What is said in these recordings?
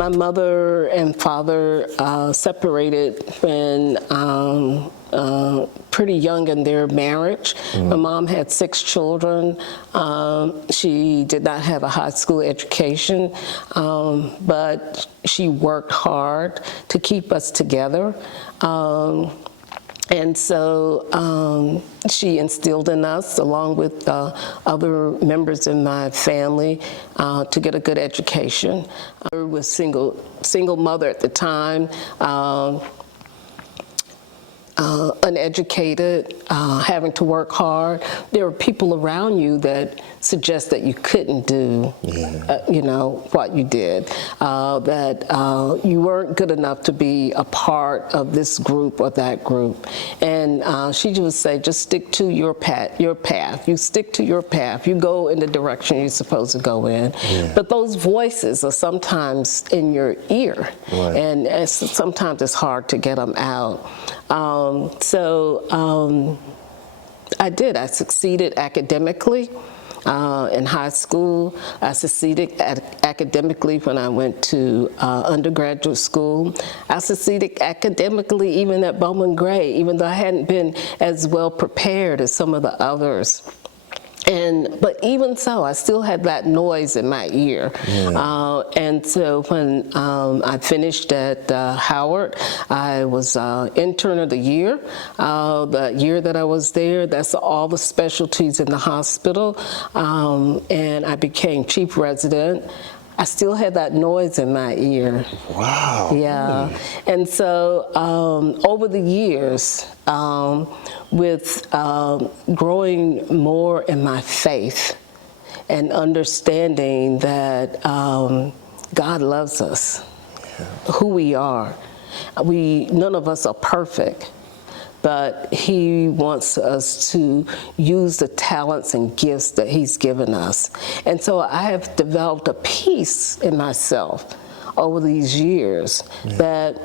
My mother and father separated when pretty young in their marriage. My mom had 6 children. She did not have a high school education, but she worked hard to keep us together. And so she instilled in us, along with other members in my family, to get a good education. I was single mother at the time, uneducated, having to work hard. There were people around you that suggest that you couldn't do, you know, what you did, that you weren't good enough to be a part of this group or that group. And she would say, just stick to your path. You stick to your path. You go in the direction you're supposed to go in. But those voices are sometimes in your ear, and sometimes it's hard to get them out. I did. I succeeded academically in high school. I succeeded academically when I went to undergraduate school. I succeeded academically even at Bowman Gray, even though I hadn't been as well prepared as some of the others. But even so, I still had that noise in my ear. And so when I finished at Howard, I was intern of the year. The year that I was there, that's all the specialties in the hospital. And I became chief resident. I still had that noise in my ear. Wow. Yeah. And so over the years, with growing more in my faith and understanding that God loves us, who we are. None of us are perfect, but He wants us to use the talents and gifts that He's given us. And so I have developed a peace in myself over these years that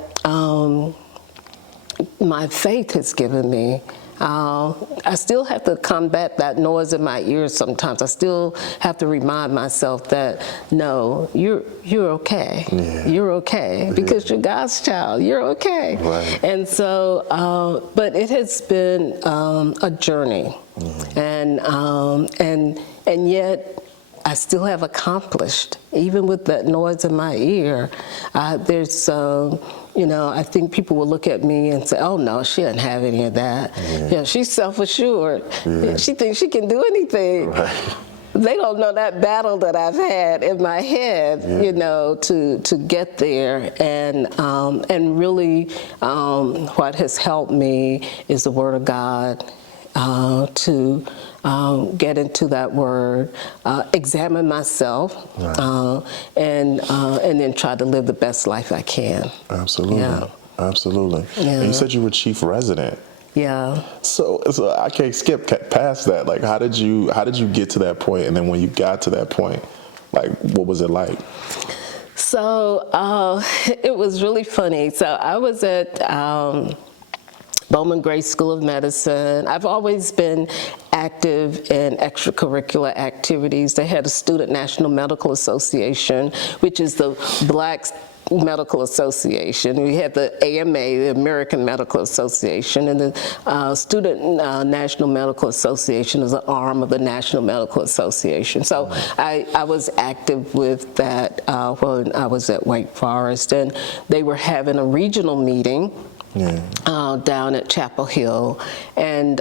my faith has given me. I still have to combat that noise in my ears sometimes. I still have to remind myself that, no, you're okay. You're okay because you're God's child. You're okay. And so, but it has been a journey, and yet I still have accomplished, even with that noise in my ear. There's you know, I think people will look at me and say, oh no, she doesn't have any of that. Yeah, she's self-assured. She thinks she can do anything. They don't know that battle that I've had in my head, you know, to get there. And really what has helped me is the Word of God, to get into that Word, examine myself, and then try to live the best life I can. Absolutely. Absolutely. And you said you were chief resident. So I can't skip past that. Like, how did you get to that point? And then when you got to that point, like, what was it like? So it was really funny. So I was at Bowman Gray School of Medicine. I've always been active in extracurricular activities. They had a Student National Medical Association, which is the Black Medical Association. We had the AMA, the American Medical Association, and the Student National Medical Association is an arm of the National Medical Association. So I was active with that when I was at Wake Forest, and they were having a regional meeting down at Chapel Hill, and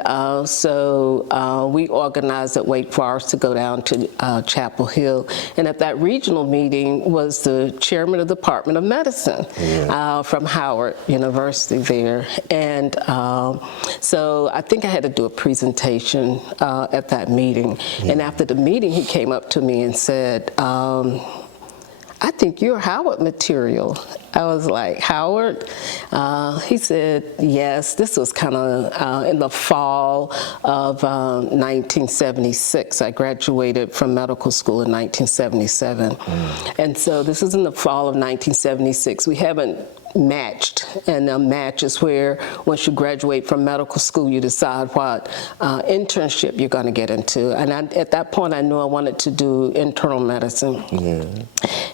so we organized at Wake Forest to go down to Chapel Hill, and at that regional meeting was the chairman of the Department of Medicine from Howard University there, and so I think I had to do a presentation at that meeting, and after the meeting he came up to me and said, I think you're Howard material. I was like, Howard? He said, yes. This was kind of in the fall of 1976. I graduated from medical school in 1977. And so this is in the fall of 1976. We haven't matched, and a match is where once you graduate from medical school you decide what internship you're going to get into, and at that point I knew I wanted to do internal medicine. Yeah.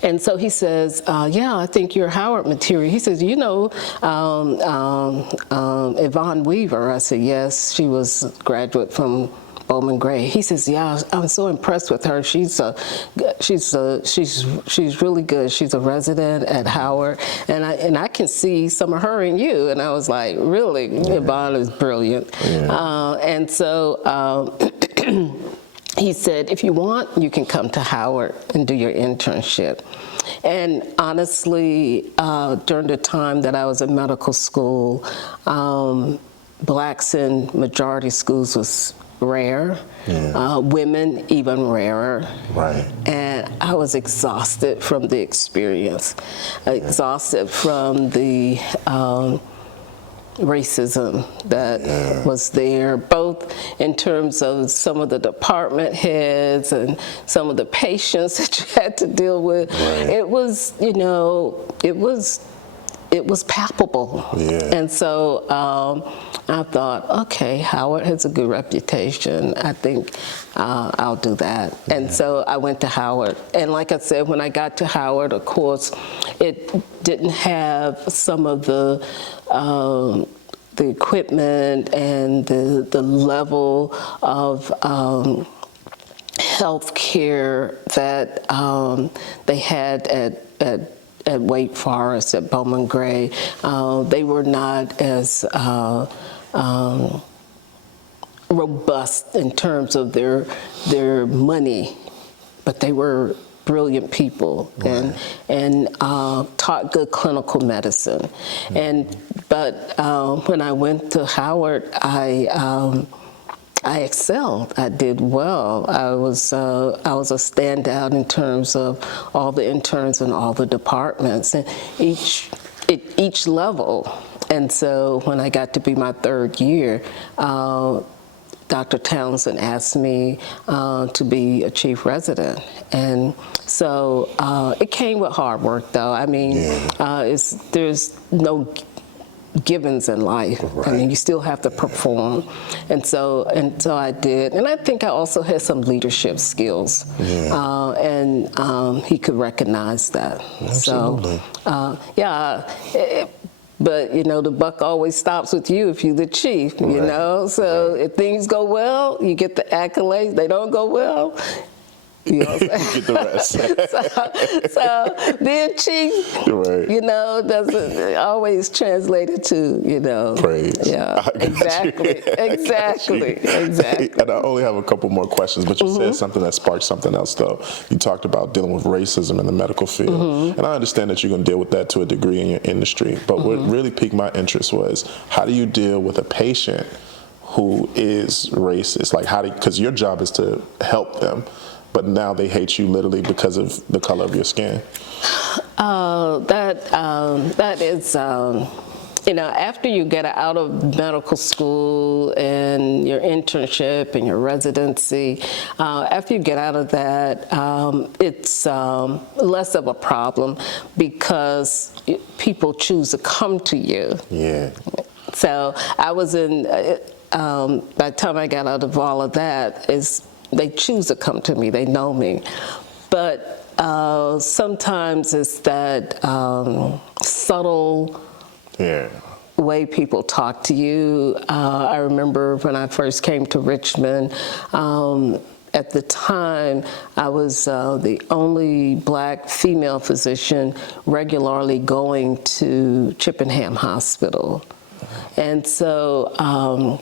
And so he says, yeah, I think you're Howard material. He says, you know Yvonne Weaver? I said, yes, she was a graduate from Bowman Gray. He says, yeah, I'm so impressed with her. She's really good. She's a resident at Howard, and I can see some of her in you. And I was like, really? Yvonne is brilliant. Yeah. And so he said, if you want, you can come to Howard and do your internship. And honestly, during the time that I was in medical school, blacks in majority schools was rare, women even rarer. Right. And I was exhausted from the experience, exhausted from the racism that was there, both in terms of some of the department heads and some of the patients that you had to deal with. Right. It was, you know, it was palpable. Yeah. And so I thought, okay, Howard has a good reputation. I think I'll do that. Yeah. And so I went to Howard. And like I said, when I got to Howard, of course, it didn't have some of the equipment and the level of health care that they had at Wake Forest, at Bowman Gray. They were not as robust in terms of their money, but they were brilliant people. Right. and taught good clinical medicine. But when I went to Howard, I excelled. I did well. I was a standout in terms of all the interns in all the departments, and each level. And so when I got to be my third year, Dr. Townsend asked me to be a chief resident. And so it came with hard work, though. I mean, there's no givens in life. Right. I mean, you still have to perform. And so I did. And I think I also had some leadership skills. Yeah. And he could recognize that. Absolutely. So, but, you know, the buck always stops with you if you're the chief, you know? So if things go well, you get the accolades. They don't go well, you know what I'm saying? Get the rest. so being chief, you know, doesn't always translate it to, you know. Praise. Yeah, exactly. Exactly. And I only have a couple more questions, but you said something that sparked something else, though. You talked about dealing with racism in the medical field. And I understand that you're going to deal with that to a degree in your industry. But what really piqued my interest was, how do you deal with a patient who is racist? Like, because your job is to help them, but now they hate you literally because of the color of your skin. That is, you know, after you get out of medical school and your internship and your residency, after you get out of that, it's less of a problem because people choose to come to you. Yeah. So I was in, by the time I got out of all of that, they choose to come to me, they know me. But sometimes it's that subtle way people talk to you. I remember when I first came to Richmond, at the time, I was the only black female physician regularly going to Chippenham Hospital. And so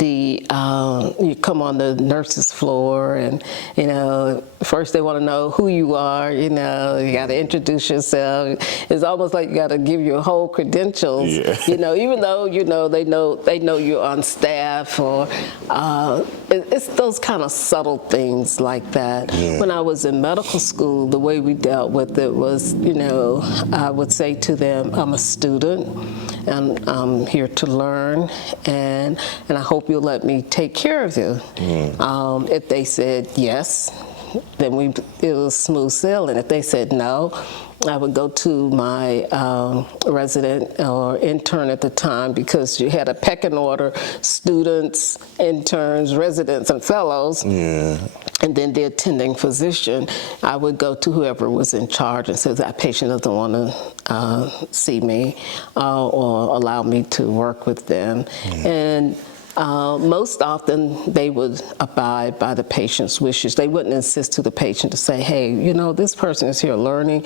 you come on the nurses' floor, and you know, first they want to know who you are. You know, you got to introduce yourself. It's almost like you got to give your whole credentials. Yeah. You know, even though you know they know you're on staff, or it's those kind of subtle things like that. Yeah. When I was in medical school, the way we dealt with it was, you know, I would say to them, "I'm a student, and I'm here to learn, and I hope you'll let me take care of you." If they said yes, then it was smooth sailing. If they said no, I would go to my resident or intern at the time, because you had a pecking order: students, interns, residents, and fellows. Yeah. And then the attending physician, I would go to whoever was in charge and say, that patient doesn't want to see me or allow me to work with them. And most often they would abide by the patient's wishes. They wouldn't insist to the patient to say, hey, you know, this person is here learning,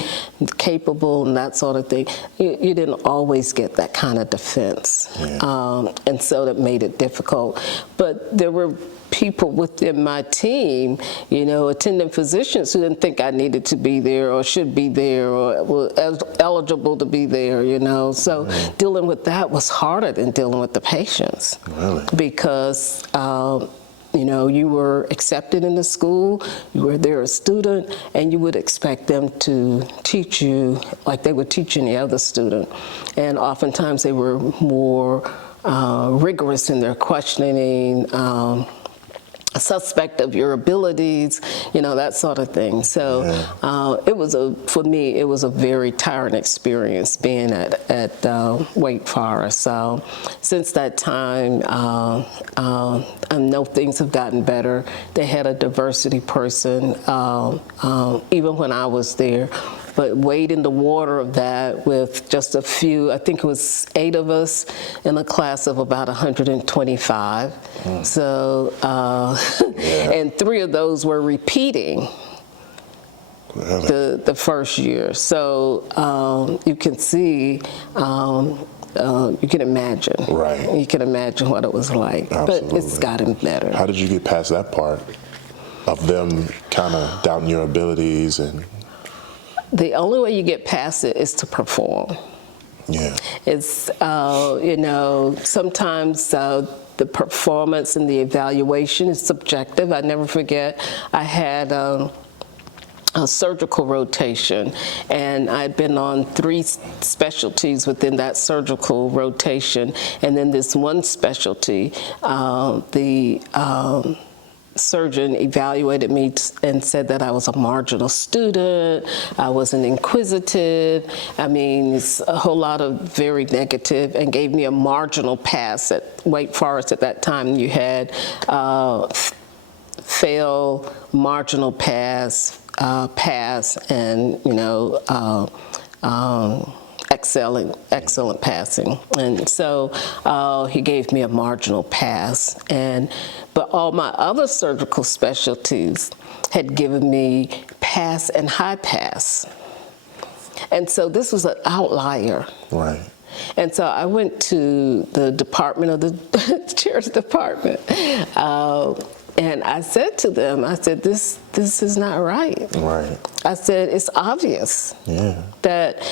capable, and that sort of thing. You didn't always get that kind of defense. And so that made it difficult. But there were people within my team, you know, attending physicians who didn't think I needed to be there or should be there or were eligible to be there, you know. So dealing with that was harder than dealing with the patients. Really? Because, you know, you were accepted in the school, you were there a student, and you would expect them to teach you like they would teach any other student. And oftentimes they were more rigorous in their questioning, suspect of your abilities, you know, that sort of thing. So for me, it was a very tiring experience being at Wake Forest. So since that time, I know things have gotten better. They had a diversity person, even when I was there. But wading the water of that with just a few, I think it was 8 of us in a class of about 125. So, and 3 of those were repeating the first year. So you can see, you can imagine. Right. You can imagine what it was like. Absolutely. But it's gotten better. How did you get past that part of them kind of doubting your abilities? And the only way you get past it is to perform. yeah, It's, you know, sometimes the performance and the evaluation is subjective. I never forget, I had a surgical rotation, and I'd been on 3 specialties within that surgical rotation, and then this one specialty, the surgeon evaluated me and said that I was a marginal student, I wasn't inquisitive, I mean, it's a whole lot of very negative, and gave me a marginal pass. At Wake Forest at that time, you had fail, marginal pass, pass, and, you know, excellent passing. And so he gave me a marginal pass. But all my other surgical specialties had given me pass and high pass. And so this was an outlier. right. And so I went to the department of the chair's department. And I said to them, I said, this is not right. Right. I said, it's obvious that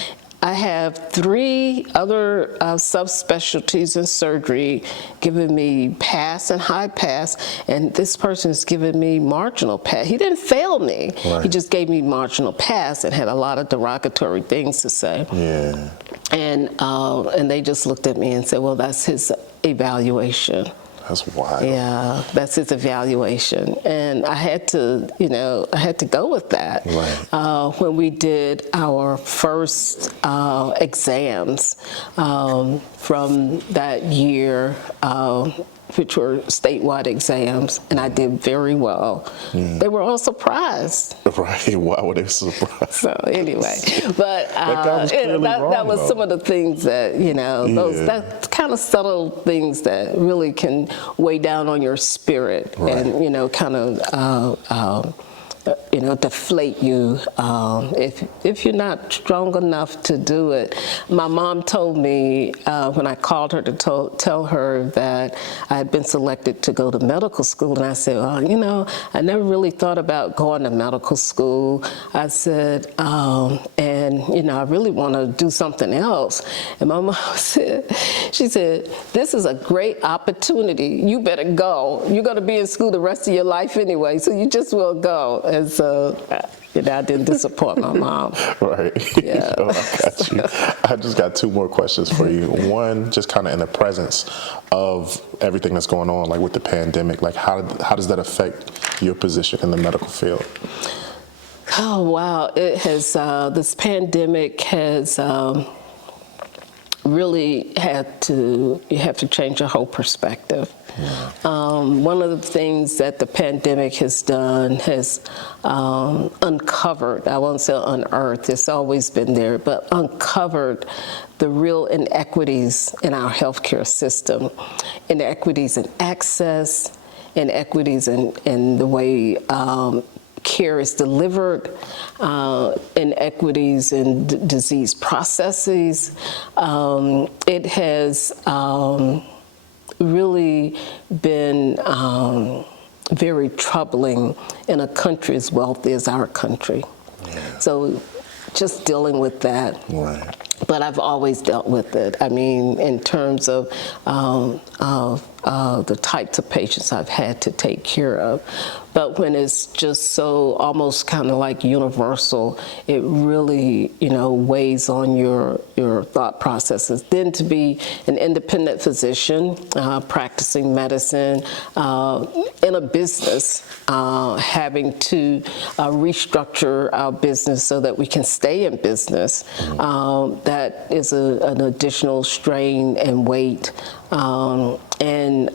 I have 3 other subspecialties in surgery giving me pass and high pass, and this person is giving me marginal pass. He didn't fail me. Right. He just gave me marginal pass and had a lot of derogatory things to say. Yeah. And they just looked at me and said, well, that's his evaluation. That's wild. Yeah, that's his evaluation. And I had to, you know, I had to go with that. Right. When we did our first exams from that year, which were statewide exams, and I did very well. They were all surprised. Right. Why were they surprised? So anyway, but that was some of the things that, you know, that kind of subtle things that really can weigh down on your spirit and, you know, kind of you know, deflate you if you're not strong enough to do it. My mom told me when I called her to tell her that I had been selected to go to medical school, and I said, well, you know, I never really thought about going to medical school. I said, and, you know, I really want to do something else. And my mom said, she said, this is a great opportunity. You better go. You're going to be in school the rest of your life anyway, so you just will go. And so, I didn't disappoint my mom. Right. Yeah. I got you. I just got two more questions for you. One, just kind of in the presence of everything that's going on, like with the pandemic, like how does that affect your position in the medical field? Oh, wow. It has, this pandemic has really you have to change your whole perspective. One of the things that the pandemic has done has uncovered, I won't say unearthed, it's always been there, but uncovered the real inequities in our healthcare system, inequities in access, inequities in the way care is delivered, inequities in disease processes. It has really been very troubling in a country as wealthy as our country. Yeah. So just dealing with that. Right. But I've always dealt with it. I mean, in terms of the types of patients I've had to take care of. But when it's just so almost kind of like universal, it really, weighs on your thought processes. Then to be an independent physician, practicing medicine, in a business, having to restructure our business so that we can stay in business, that is an additional strain and weight. And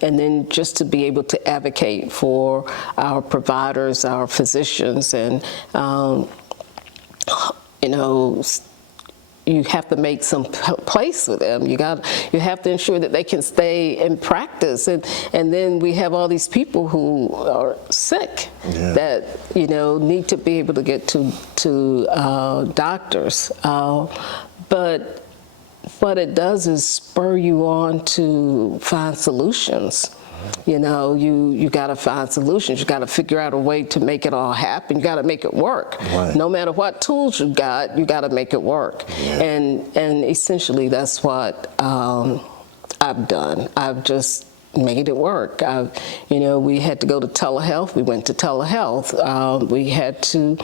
then just to be able to advocate for our providers, our physicians, and you have to make some place for them. You have to ensure that they can stay in practice, and then we have all these people who are sick that need to be able to get to doctors, but what it does is spur you on to find solutions. You got to find solutions. You got to figure out a way to make it all happen. You got to make it work. Right. No matter what tools you got to make it work. Yeah. And essentially that's what I've done. I've just made it work. We had to go to telehealth. We went to telehealth. We had to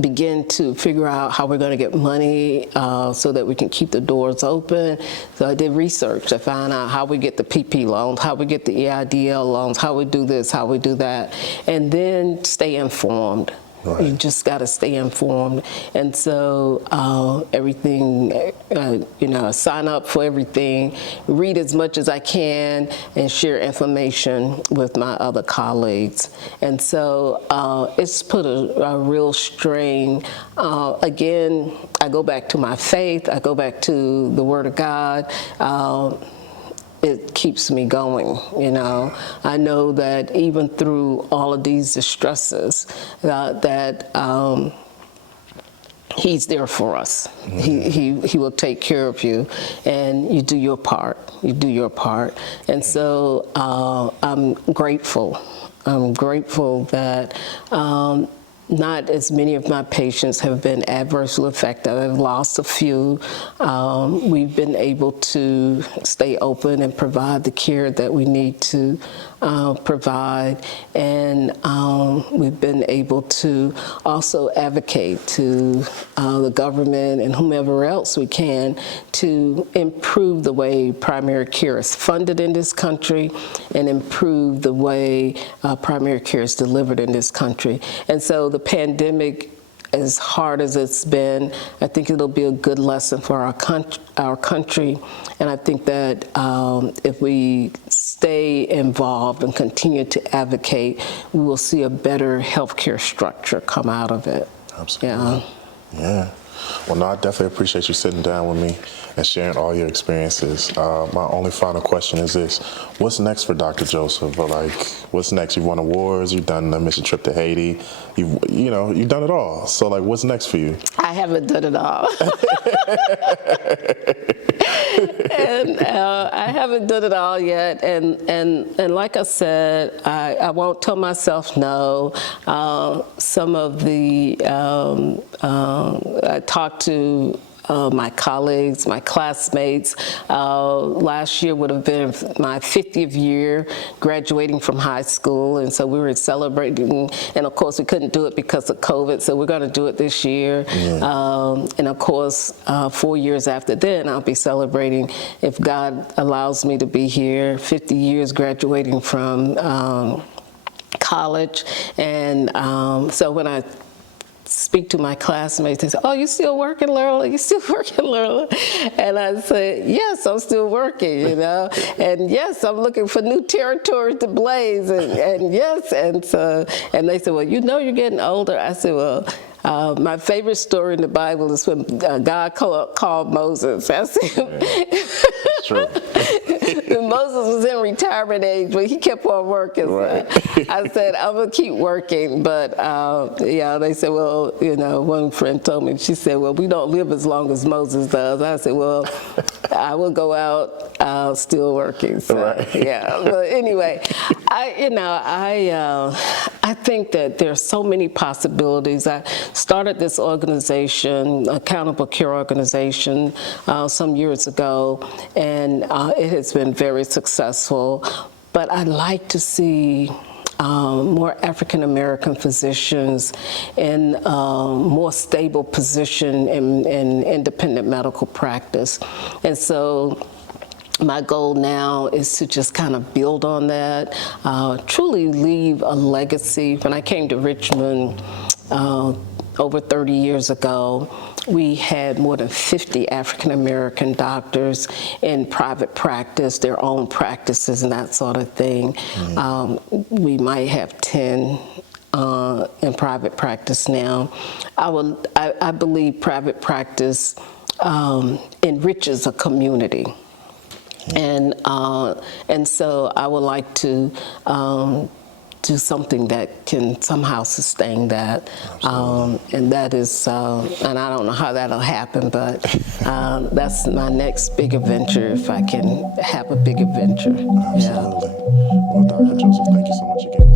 begin to figure out how we're going to get money so that we can keep the doors open. So I did research to find out how we get the PP loans, how we get the EIDL loans, how we do this, how we do that, and then stay informed. Right. You just got to stay informed. And so everything, sign up for everything, read as much as I can, and share information with my other colleagues. And so it's put a real strain. Again, I go back to my faith. I go back to the Word of God. It keeps me going, I know that even through all of these distresses, that He's there for us. Mm-hmm. He will take care of you, and you do your part. You do your part. And so I'm grateful. I'm grateful that not as many of my patients have been adversely affected. I've lost a few. We've been able to stay open and provide the care that we need to provide. And we've been able to also advocate to the government and whomever else we can to improve the way primary care is funded in this country and improve the way primary care is delivered in this country. And so the pandemic, as hard as it's been, I think it'll be a good lesson for our country. And I think that if we stay involved and continue to advocate, we will see a better healthcare structure come out of it. Absolutely. Yeah. Well, no, I definitely appreciate you sitting down with me and sharing all your experiences. My only final question is this: what's next for Dr. Joseph? What's next? You've won awards. You've done a mission trip to Haiti. You've done it all. So, what's next for you? I haven't done it all. And I haven't done it all yet. And like I said, I won't tell myself no. Some of the I talked to my colleagues, my classmates. Last year would have been my 50th year graduating from high school, and so we were celebrating, and of course we couldn't do it because of COVID, so we're going to do it this year. And of course, 4 years after then, I'll be celebrating, if God allows me to be here, 50 years graduating from college. And so when I speak to my classmates, they say, "Oh, you still working, Lurla? You still working, Lurla?" And I say, "Yes, I'm still working, you know, and yes, I'm looking for new territory to blaze, and yes," and so, and they said, "Well, you know, you're getting older." I said, "Well, my favorite story in the Bible is when God called Moses." I said, That's true. Moses was in retirement age, but he kept on working. Right. So I said, "I'm gonna keep working," but yeah, they said, "Well, you know," one friend told me, she said, "Well, we don't live as long as Moses does." I said, "Well, I will go out still working." So, right. yeah, but anyway, I think that there's so many possibilities. I started this organization, Accountable Care Organization, some years ago, and it has been very successful. But I'd like to see more African American physicians in more stable position in independent medical practice. And so my goal now is to just kind of build on that, truly leave a legacy. When I came to Richmond over 30 years ago, we had more than 50 African American doctors in private practice, their own practices and that sort of thing. We might have 10 in private practice now. I believe private practice enriches a community. And so I would like to do something that can somehow sustain that. And that is, and I don't know how that'll happen, but that's my next big adventure, if I can have a big adventure. Absolutely. Well, Dr. Joseph, thank you so much again.